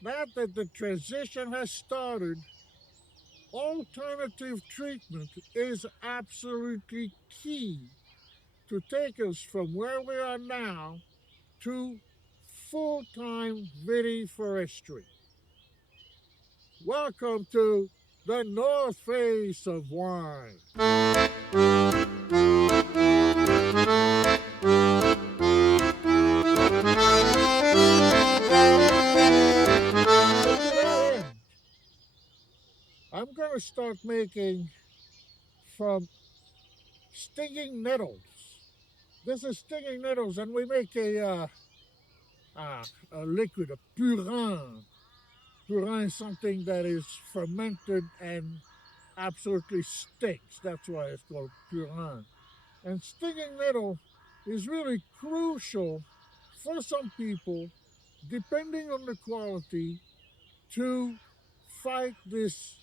Now that the transition has started, alternative treatment is absolutely key to take us from where we are now to full-time vitiforestry. Welcome to the North Face of Wine. I'm going to start making from stinging nettles. This is stinging nettles, and we make a liquid, a purin. Purin is something that is fermented and absolutely stinks. That's why it's called purin. And stinging nettle is really crucial for some people, depending on the quality, to fight this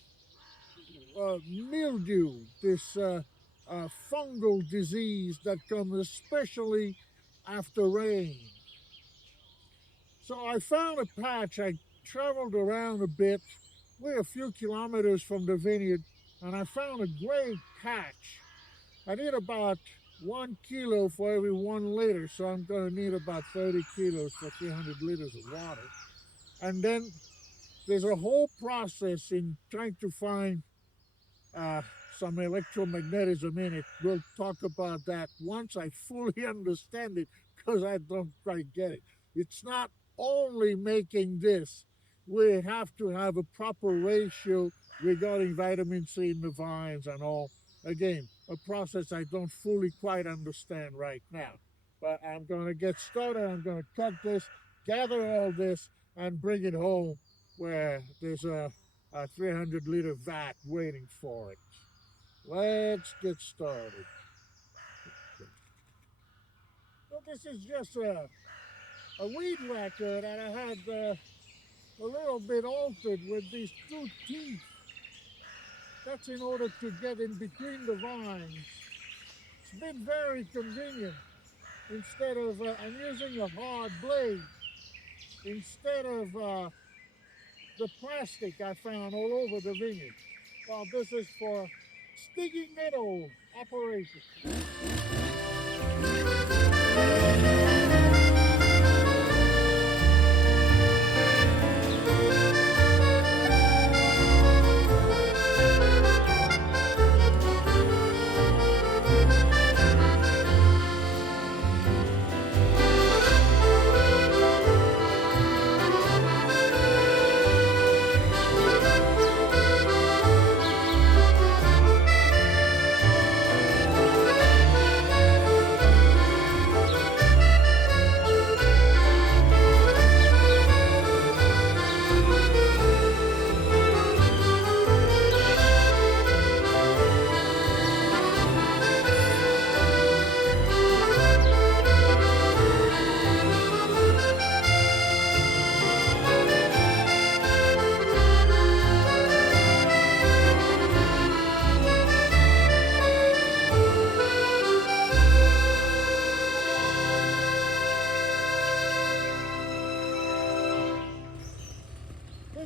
mildew, this fungal disease that comes especially after rain. So I found a patch. I traveled around a bit. We're a few kilometers from the vineyard, and I found a great patch. I need about 1 kilo for every 1 liter, so I'm going to need about 30 kilos for 300 liters of water. And then there's a whole process in trying to find uh, some electromagnetism in it. We'll talk about that once I fully understand it, because I don't quite get it. It's not only making this, we have to have a proper ratio regarding vitamin C in the vines and all. Again, a process I don't fully quite understand right now. But I'm going to get started. I'm going to cut this, gather all this, and bring it home where there's a 300-liter vat waiting for it. Let's get started. So this is just a weed whacker that I had a little bit altered with these two teeth. That's in order to get in between the vines. It's been very convenient. Instead of, I'm using a hard blade. Instead of the plastic I found all over the vineyard. Well, this is for stinging nettle operation.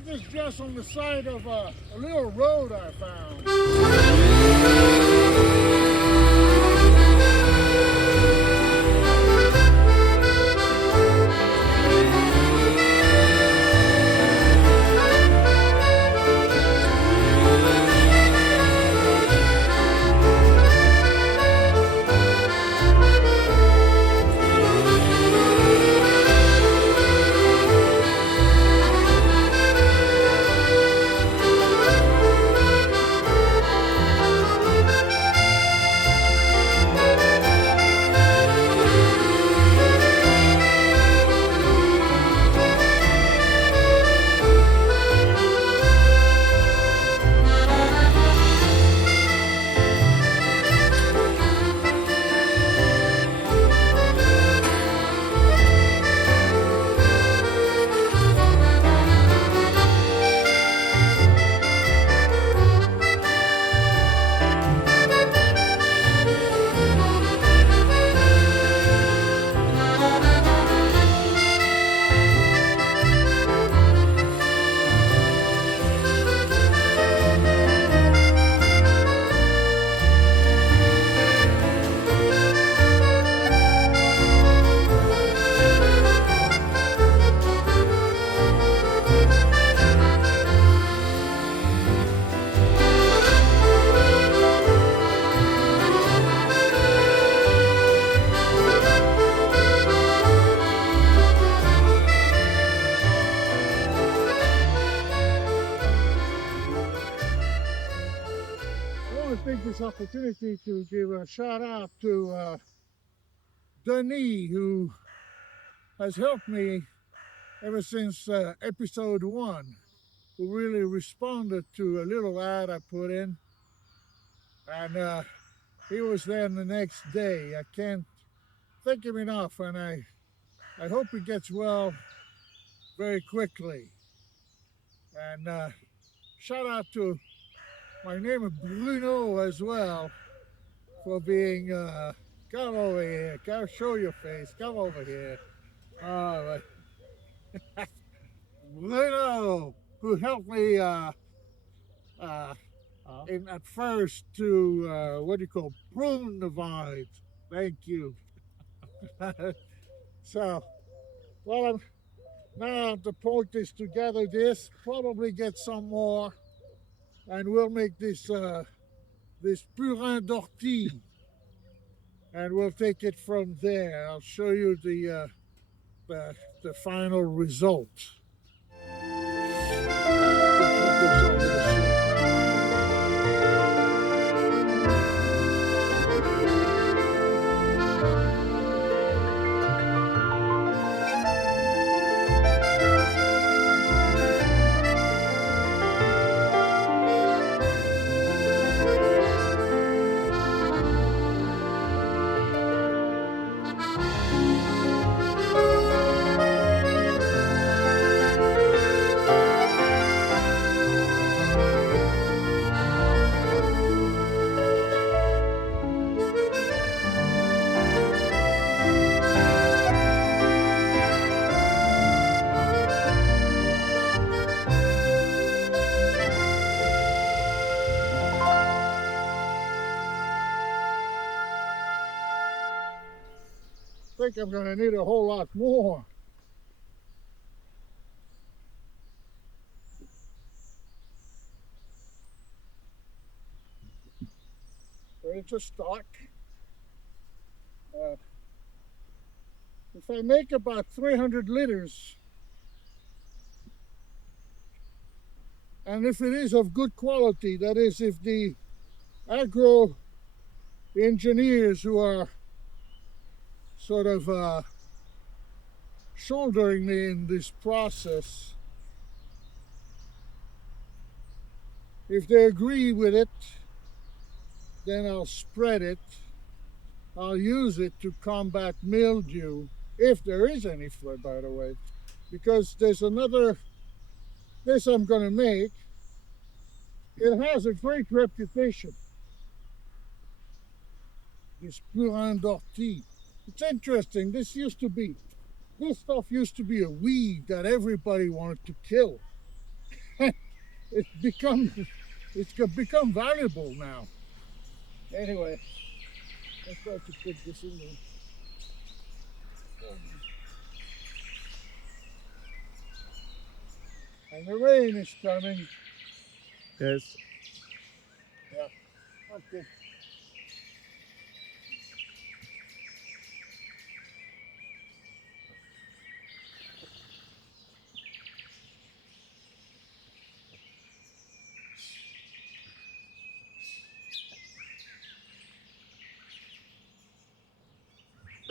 This is just on the side of a little road I found. this opportunity to give a shout out to Denis, who has helped me ever since episode 1, who really responded to a little ad I put in. And he was there the next day. I can't thank him enough, and I hope he gets well very quickly. And shout out to my neighbor Bruno as well for being, come over here, come show your face, come over here. Bruno, who helped me uh, at first to, what do you call, prune the vines. Thank you. So, well, now the point is to gather this, probably get some more, and we'll make this this purin d'ortie, and we'll take it from there. I'll show you the final result. I think I'm going to need a whole lot more. Ready to start. If I make about 300 liters, and if it is of good quality, that is, if the agro engineers who are sort of shouldering me in this process, if they agree with it, then I'll spread it. I'll use it to combat mildew, if there is any flood, by the way, because there's another, this I'm going to make. It has a great reputation, this purin d'ortie. It's interesting, this stuff used to be a weed that everybody wanted to kill. It's become valuable now. Anyway, let's try to put this in there. And the rain is coming. Yes. Yeah. Okay.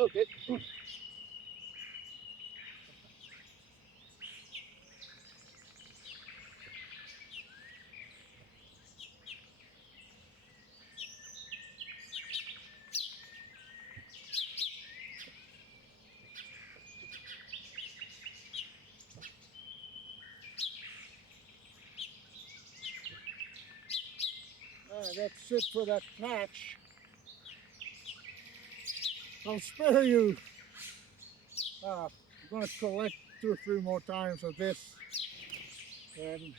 Okay. That's it for that patch. I'll spare you. I'm going to collect 2 or 3 more times of this. And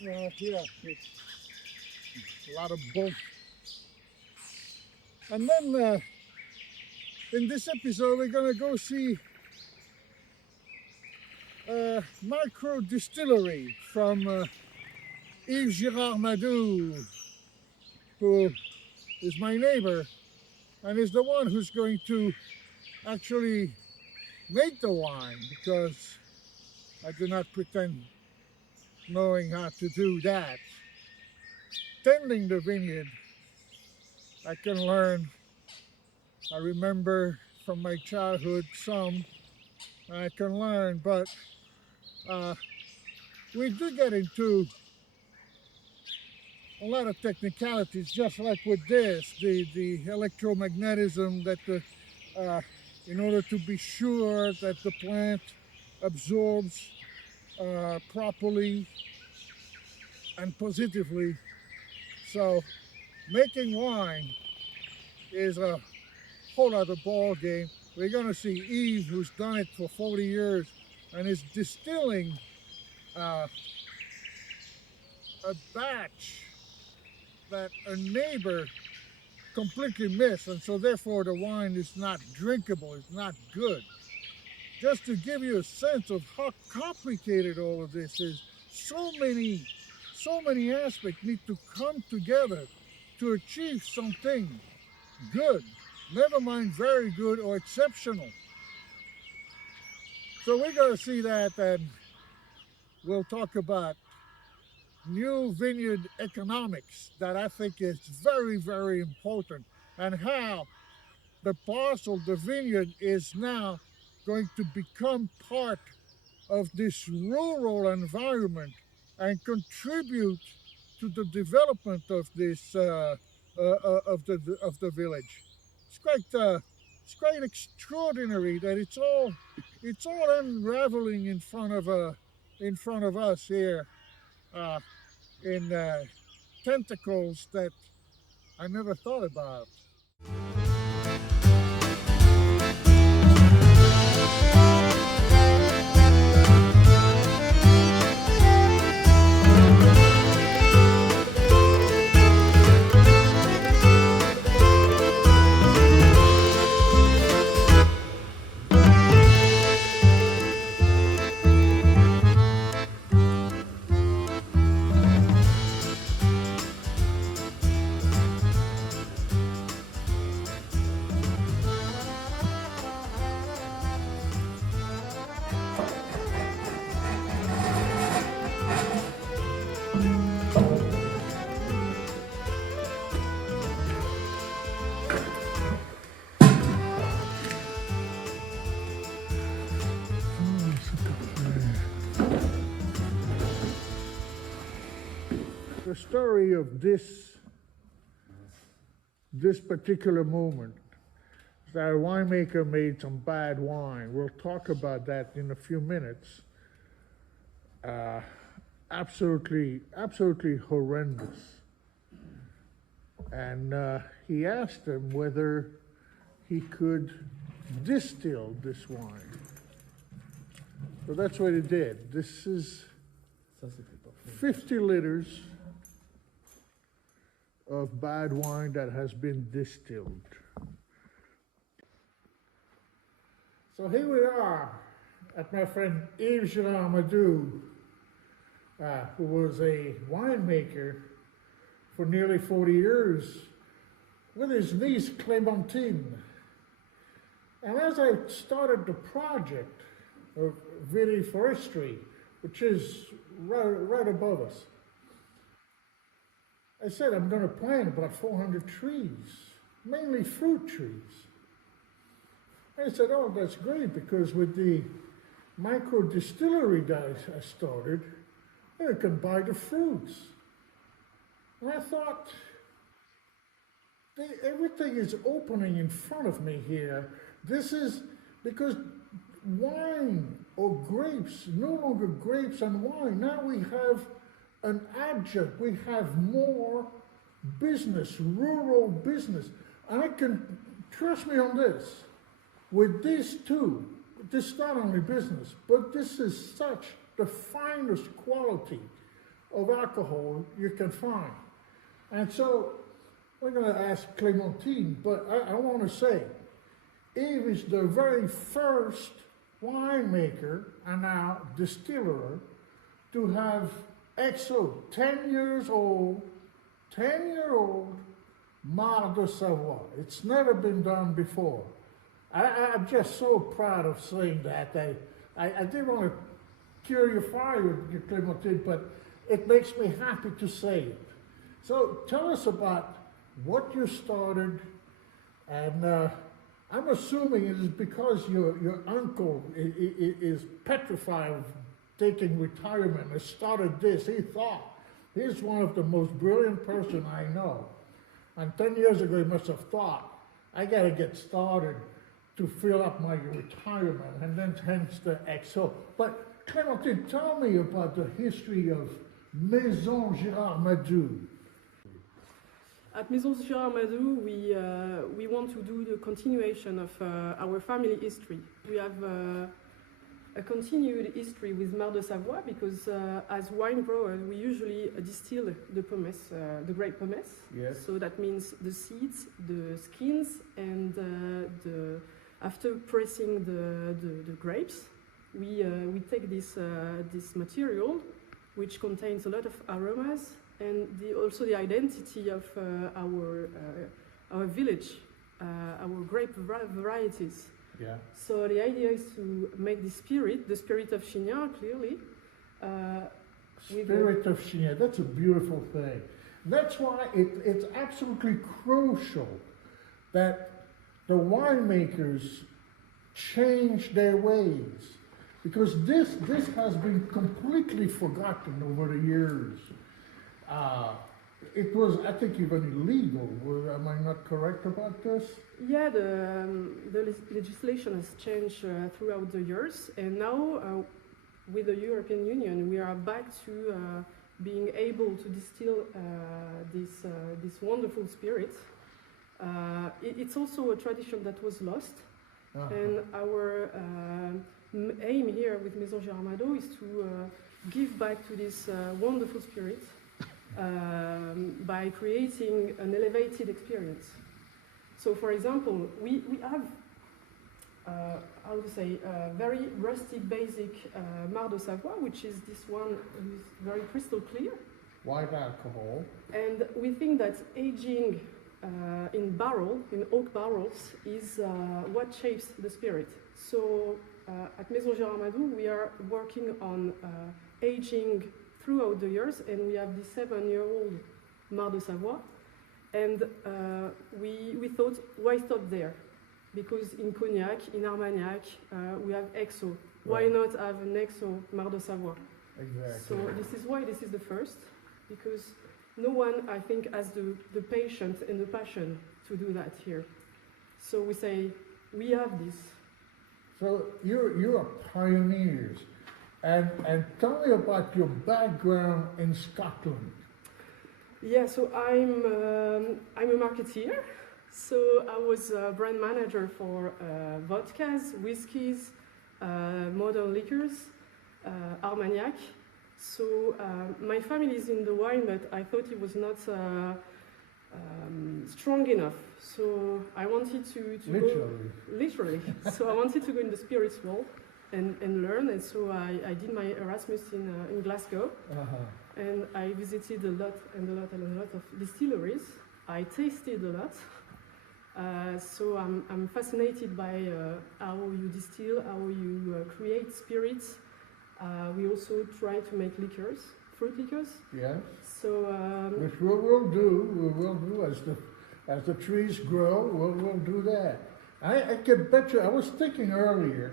yeah, it's a lot of bulk. And then in this episode, we're going to go see a micro-distillery from Yves Madou, who is my neighbor and is the one who's going to actually make the wine, because I do not pretend knowing how to do that. tending the vineyard, I can learn. I remember from my childhood some I can learn, but uh, we do get into a lot of technicalities, just like with this, the electromagnetism that in order to be sure that the plant absorbs properly and positively. So making wine is a whole other ball game. We're gonna see Yves, who's done it for 40 years and is distilling uh, a batch that a neighbor completely missed, and so therefore the wine is not drinkable, it's not good. Just to give you a sense of how complicated all of this is, so many aspects need to come together to achieve something good, never mind very good or exceptional. So we're going to see that, and we'll talk about new vineyard economics that I think is very, very important, and how the parcel, the vineyard, is now going to become part of this rural environment and contribute to the development of this of the village. It's quite extraordinary that it's all unraveling in front of us here in tentacles that I never thought about. The story of this particular moment is that a winemaker made some bad wine. We'll talk about that in a few minutes. Absolutely horrendous. And he asked him whether he could distill this wine. So that's what he did. This is 50 liters of bad wine that has been distilled. So here we are at my friend Yves Amadou, who was a winemaker for nearly 40 years, with his niece Clementine. And as I started the project of Vineyard Forestry, which is right above us, I said I'm going to plant about 400 trees, mainly fruit trees. I said, oh, that's great, because with the micro-distillery that I started, I can buy the fruits. And I thought, everything is opening in front of me here. This is because wine or grapes, no longer grapes and wine. Now we have an adjunct, we have more business, rural business. And I can, trust me on this, with these two, this is not only business, but this is such the finest quality of alcohol you can find. And so we're going to ask Clementine, but I want to say, Yves is the very first winemaker and now distiller to have XO, 10-year-old Mar de Savoie. It's never been done before. I'm just so proud of saying that. I didn't want to cure your fire, Clementine, but it makes me happy to say it. So tell us about what you started, and I'm assuming it is because your uncle is petrified of taking retirement and started this. He thought he's one of the most brilliant person I know. And 10 years ago, he must have thought, I got to get started to fill up my retirement, and then hence the XO. But Clementine, tell me about the history of Maison Gérard Madou. At Maison Gérard Madou, we want to do the continuation of our family history. We have a continued history with Mar de Savoie because as wine growers, we usually distill the pomace, the grape pomace. Yes. So that means the seeds, the skins, and after pressing the grapes, we take this material, which contains a lot of aromas and also the identity of our village, our grape varieties. Yeah. So the idea is to make the spirit of Chignard, clearly. Spirit of Chignard, that's a beautiful thing. That's why it's absolutely crucial that the winemakers change their ways, because this has been completely forgotten over the years. It was, I think, even illegal. Am I not correct about this? Yeah, the legislation has changed throughout the years, and now with the European Union, we are back to being able to distill this wonderful spirit. It's also a tradition that was lost, and our aim here with Maison Gérard Madou is to give back to this wonderful spirit by creating an elevated experience. So, for example, we have, how to say, very rustic, basic Mar de Savoie, which is this one who's very crystal clear. White alcohol. And we think that aging in oak barrels, is what shapes the spirit. So, at Maison Gérard Madou, we are working on aging throughout the years, and we have this 7-year-old Mar de Savoie. And we thought, why stop there? Because in Cognac, in Armagnac, we have XO. Why not have an XO Mar de Savoie? Exactly. So this is why this is the first, because no one, I think, has the patience and the passion to do that here. So we say, we have this. So you're pioneers. And tell me about your background in Scotland. Yeah, so I'm a marketeer. So I was a brand manager for vodkas, whiskies, modern liquors, Armagnac. So my family is in the wine, but I thought it was not strong enough. So I wanted to literally. So I wanted to go in the spirits world and learn. And so I did my Erasmus in Glasgow. And I visited a lot of distilleries. I tasted a lot. So I'm fascinated by how you distill, how you create spirits. We also try to make liqueurs, fruit liqueurs. Yes. So which we will do as the trees grow. We'll do that. I can bet you. I was thinking earlier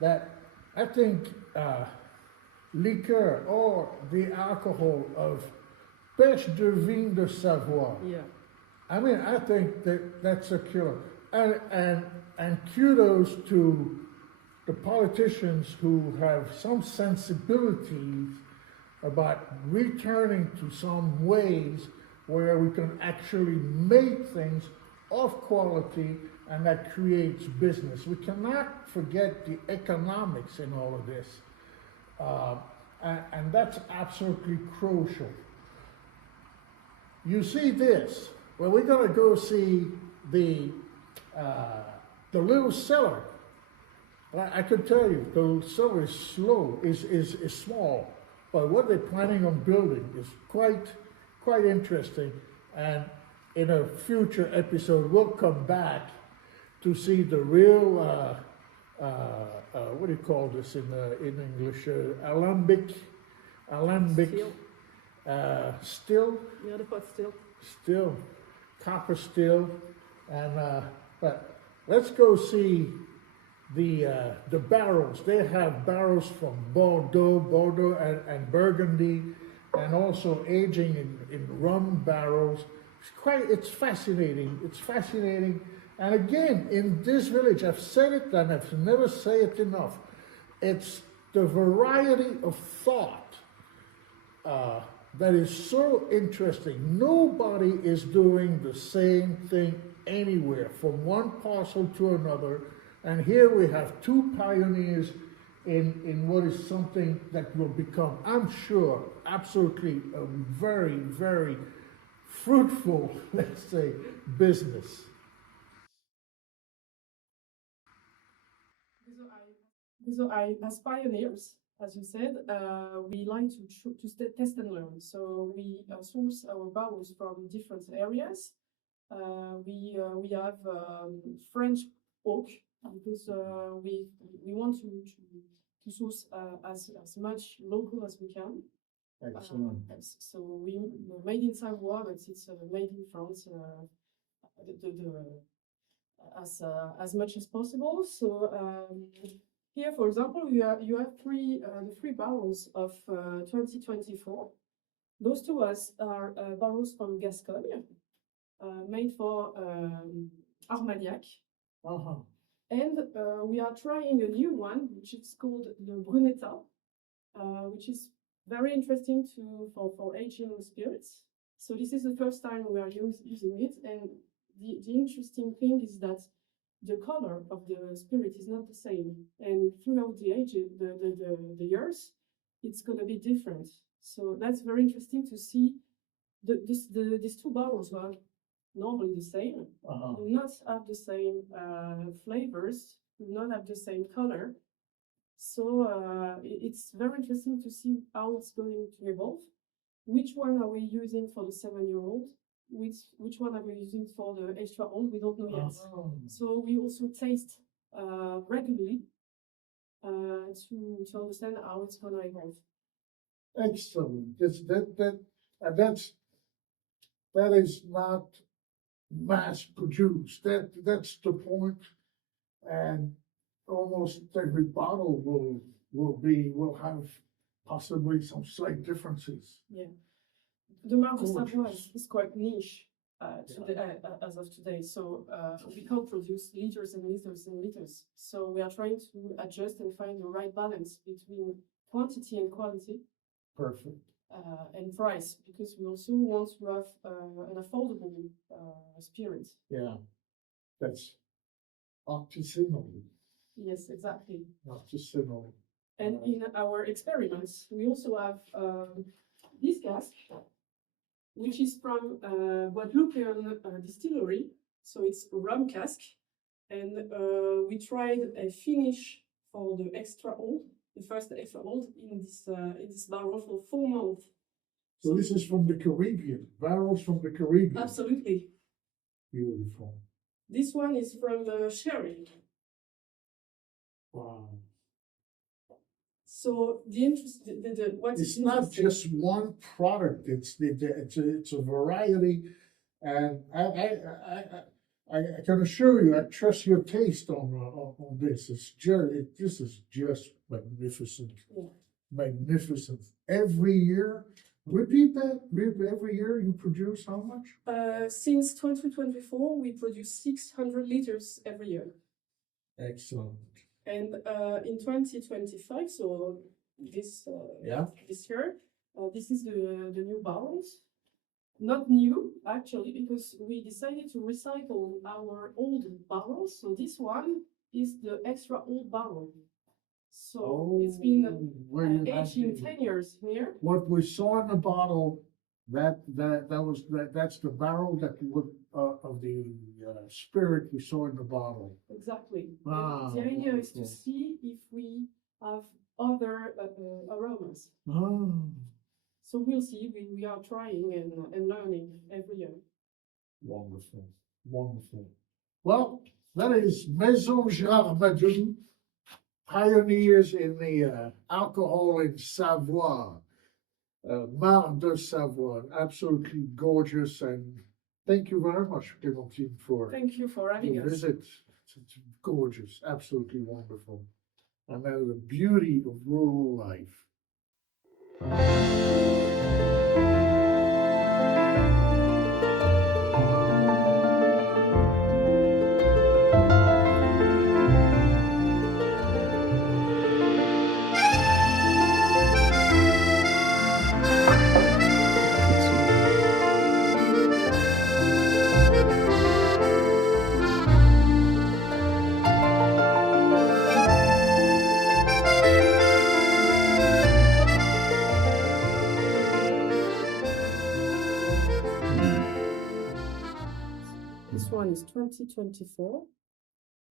that I think liqueur or the alcohol of Pêche de Vigne de Savoie. Yeah. I mean, I think that's a killer. And kudos to the politicians who have some sensibilities about returning to some ways where we can actually make things of quality, and that creates business. We cannot forget the economics in all of this. And that's absolutely crucial. You see this. Well, we're going to go see the little cellar. I can tell you, the cellar is small, but what they're planning on building is quite interesting. And in a future episode, we'll come back to see the real, what do you call this in English? Alembic still, Yeah, the pot still. still, copper still, and but let's go see the barrels. They have barrels from Bordeaux, and Burgundy, and also aging in rum barrels. It's fascinating. It's fascinating. And again, in this village, I've said it and I've never say it enough. It's the variety of thought that is so interesting. Nobody is doing the same thing anywhere, from one parcel to another. And here we have two pioneers in what is something that will become, I'm sure, absolutely a very, very fruitful, let's say, business. As pioneers, as you said, we like to test and learn. So we source our barrels from different areas. We have French oak because we want to source as much local as we can. Excellent. So we made in Savoie, but it's made in France. As much as possible. So here, for example, you have the three barrels of 2024. Those two are barrels from Gascogne, made for Armagnac. Uh-huh. And we are trying a new one, which is called the Brunetta, which is very interesting for aging spirits. So this is the first time we are using it, and the interesting thing is that the color of the spirit is not the same, and throughout the age, the years, it's going to be different. So that's very interesting to see. These two barrels are normally the same, do not have the same flavors, do not have the same color. So it's very interesting to see how it's going to evolve. Which one are we using for the 7-year-old? Which one are we using for the extra old? We don't know yet. So we also taste regularly to understand how it's going to evolve. Excellent. That is not mass produced. That's the point. And almost every bottle will have possibly some slight differences. Yeah. The market Savoie is quite niche as of today. So we can't produce liters and liters and liters. So we are trying to adjust and find the right balance between quantity and quality. Perfect. And price, because we also want to have an affordable spirit. Yeah, that's artisanal. Yes, exactly. Artisanal. And in our experiments, we also have this cask, which is from Guadeloupean distillery. So it's rum cask. And we tried a finish for the extra old, the first extra old in this barrel for 4 months. So this is from the Caribbean, barrels from the Caribbean. Absolutely. Beautiful. This one is from sherry. Wow. So it's not just one product. It's a variety, and I can assure you, I trust your taste on this. This is just magnificent. Yeah. Magnificent. Every year, repeat that. Every year you produce how much? Since 2024, we produce 600 liters every year. Excellent. And in 2025, so this year, this is the new barrels. Not new, actually, because we decided to recycle our old barrels. So this one is the extra old barrel. So it's been aging 10 years here. What we saw in the bottle, that's the barrel that would of the spirit we saw in the bottle. Exactly. The idea is to see if we have other aromas. So we'll see. We are trying and learning every year. Wonderful, wonderful. Well, that is Maison Gérard Madou, pioneers in the alcohol in Savoie. Mar de Savoie. Absolutely gorgeous. And thank you very much, Clementine, for Thank you for having the us. visit. It's gorgeous, absolutely wonderful. And that is the beauty of rural life. This one is 2024,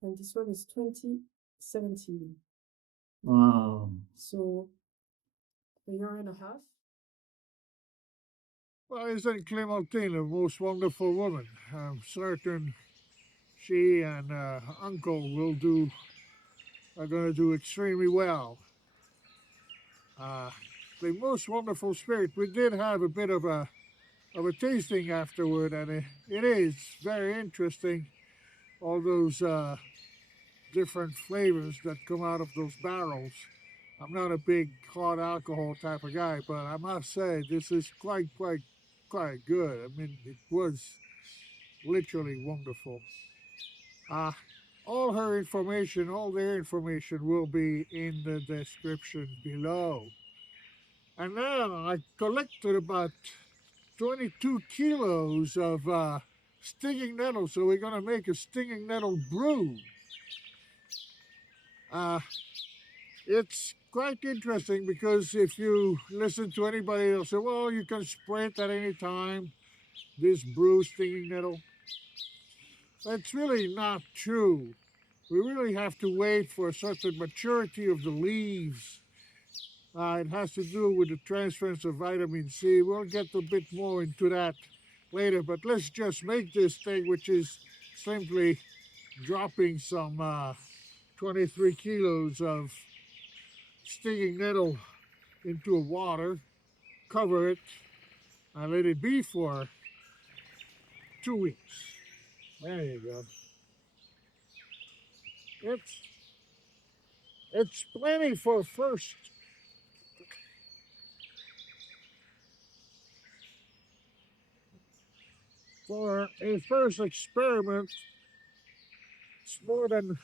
and this one is 2017. Wow. So a year and a half. Well, isn't Clementine a most wonderful woman? I'm certain she and Uncle are going to do extremely well. The most wonderful spirit. We did have a bit of a tasting afterward, and it is very interesting. All those different flavors that come out of those barrels. I'm not a big hard alcohol type of guy, but I must say this is quite good. I mean, it was literally wonderful. All their information will be in the description below. And now I collected about 22 kilos of stinging nettle, so we're going to make a stinging nettle brew. It's quite interesting because if you listen to anybody, they'll say, well, you can spray it at any time, this brew stinging nettle. That's really not true. We really have to wait for a certain maturity of the leaves. It has to do with the transference of vitamin C. We'll get a bit more into that later, but let's just make this thing, which is simply dropping some 23 kilos of stinging nettle into water, cover it, and let it be for 2 weeks. There you go. It's plenty for a first experiment. It's more than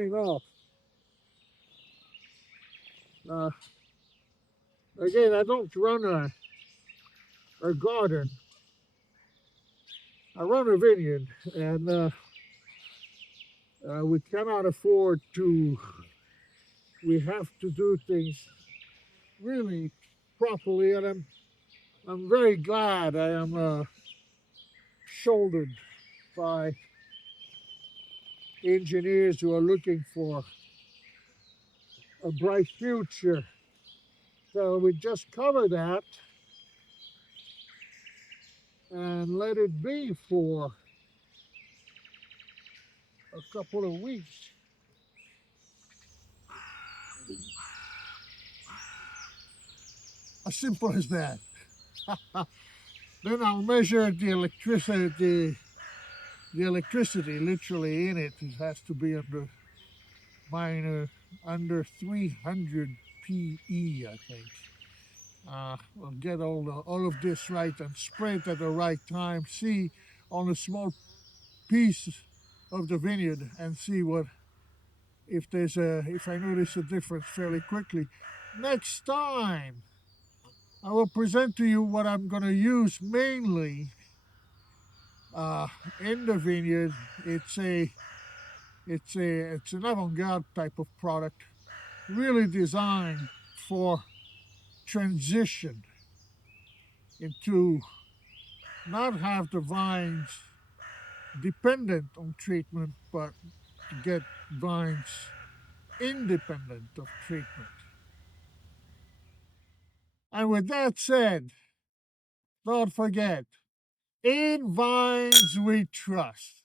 enough. Again, I don't run a garden. I run a vineyard, and we cannot afford to. We have to do things really properly, and I'm very glad I am shouldered by engineers who are looking for a bright future. So we just cover that and let it be for a couple of weeks. As simple as that. Then I'll measure the electricity literally in it. It has to be under 300 PE, I think. We'll get all of this right and spray it at the right time. See on a small piece of the vineyard and see if I notice a difference fairly quickly. Next time, I will present to you what I'm going to use mainly in the vineyard. It's an avant-garde type of product, really designed for transition into not have the vines dependent on treatment, but to get vines independent of treatment. And with that said, don't forget, in vines we trust.